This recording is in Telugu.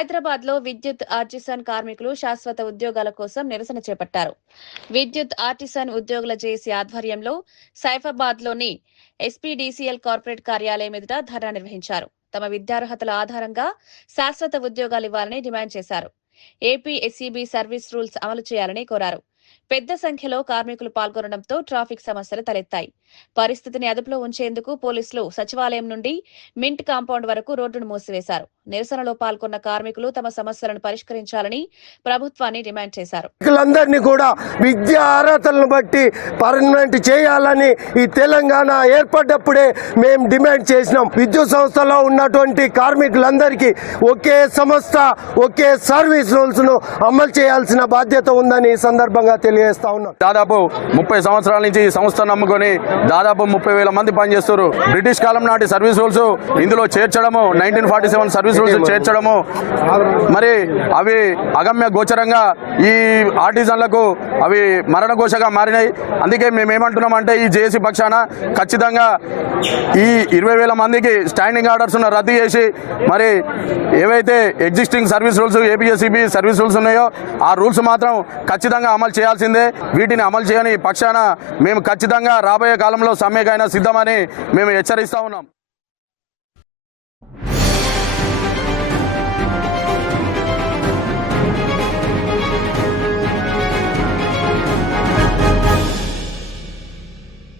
హైదరాబాద్లో విద్యుత్ ఆర్టిసన్ కార్మికులు శాశ్వత ఉద్యోగాల కోసం నిరసన చేపట్టారు. విద్యుత్ ఆర్టిసన్ ఉద్యోగుల జేఏసీ ఆధ్వర్యంలో సైఫాబాద్లోని ఎస్పీడీసీఎల్ కార్పొరేట్ కార్యాలయం ఎదుట ధర్నా నిర్వహించారు. తమ విద్యార్హతల ఆధారంగా శాశ్వత ఉద్యోగాలు ఇవ్వాలని డిమాండ్ చేశారు. ఏపీ ఎస్ఈబీ సర్వీస్ రూల్స్ అమలు చేయాలని కోరారు. పెద్ద సంఖ్యలో కార్మికులు పాల్గొనడంతో ట్రాఫిక్ సమస్యలు తలెత్తాయి. పరిస్థితిని అదుపులో ఉంచేందుకు పోలీసులు సచివాలయం నుండి మింట్ కాంపౌండ్ వరకు రోడ్డును మూసివేశారు. నిరసనలో పాల్గొన్న కార్మికులు తమ సమస్యలను పరిష్కరించాలని ప్రభుత్వాన్ని డిమాండ్ చేశారు. అందరినీ కూడా విద్యా అర్హతలను బట్టి పర్మనెంట్ చేయాలని ఈ తెలంగాణ ఏర్పడ్డప్పుడే మేము డిమాండ్ చేసినాం. విద్యుత్ సంస్థలో ఉన్నటువంటి కార్మికులందరికీ ఒకే సంస్థ ఒకే సర్వీస్ రూల్స్ ను అమలు చేయాల్సిన బాధ్యత ఉందని ఈ సందర్భంగా తెలియజేస్తా ఉన్నాం. దాదాపు 30 సంవత్సరాల నుంచి ఈ సంస్థను నమ్ముకొని దాదాపు 30,000 మంది పనిచేస్తారు. బ్రిటిష్ కాలం నాటి సర్వీస్ రూల్స్ ఇందులో చేర్చడము, 1947 సర్వీస్ రూల్స్ చేర్చడము, మరి అవి అగమ్య గోచరంగా ఈ ఆర్టిజన్లకు అవి మరణఘోషగా మారినాయి. అందుకే మేము ఏమంటున్నామంటే ఈ జేఏసీ పక్షాన ఖచ్చితంగా ఈ 20,000 మందికి స్టాండింగ్ ఆర్డర్స్ రద్దు చేసి మరి ఏవైతే existing service rules APSEB service rules ఉన్నాయో ఆ రూల్స్ మాత్రం ఖచ్చితంగా అమలు చేయాల్సిందే. వీటిని అమలు చేయని పక్షాన మేము ఖచ్చితంగా రాబోయే కాలంలో సమ్మెకైనా సిద్ధమని మేము హెచ్చరిస్తా ఉన్నాం.